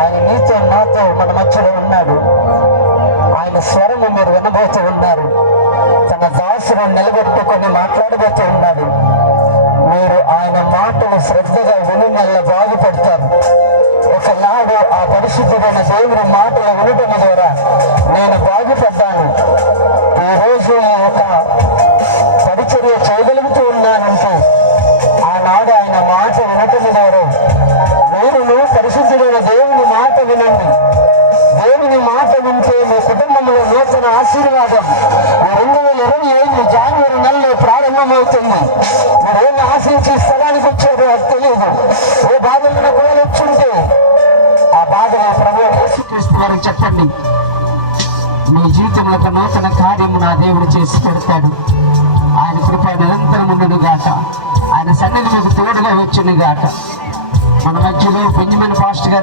ఆయన నీతో నాతో మన మధ్యలో ఉన్నాడు. ఆయన స్వరము మీరు వినబోతూ ఉన్నారు. తన దాసులను నిలబెట్టుకొని మాట్లాడబోతూ ఉన్నాడు. మీరు ఆయన మాటలు శ్రద్ధగా విని వల్ల బాగుపడతారు. ఒకనాడు ఆ పరిశుద్ధుడైన దేవుని మాటలు వినటం ద్వారా నేను బాగుపడ్డాను. ఈరోజు ఒక పరిచర్య చేయగలుగుతూ ఉన్నానంటూ ఆనాడు ఆయన మాట వినటం ద్వారా మీరు పరిశుద్ధుడైన దేవుని మాట వినండి. దేవుని మాట వింటే మీ కుటుంబంలో నూతన ఆశీర్వాదం 2025 జనవరి నెలలో ప్రారంభమవుతుంది. మీరు ఏమి ఆశించి స్థలానికి వచ్చారో అది తెలియదు. ఏ బాధలను కూడా వచ్చుంటే ఆ బాధలు ప్రభువు యేసుక్రీస్తు వారికి చెప్పండి. మీ జీవితంలో ఒక నూతన కార్యము నా దేవుడు చేసి పెడతాడు. ఆయన కృప నిరంతరం ఉండను గాక. ఆయన సన్నిధి మీకు తోడుగా వచ్చును గాక. మన మధ్యలో బెంజమిన్ పాస్టర్ గారు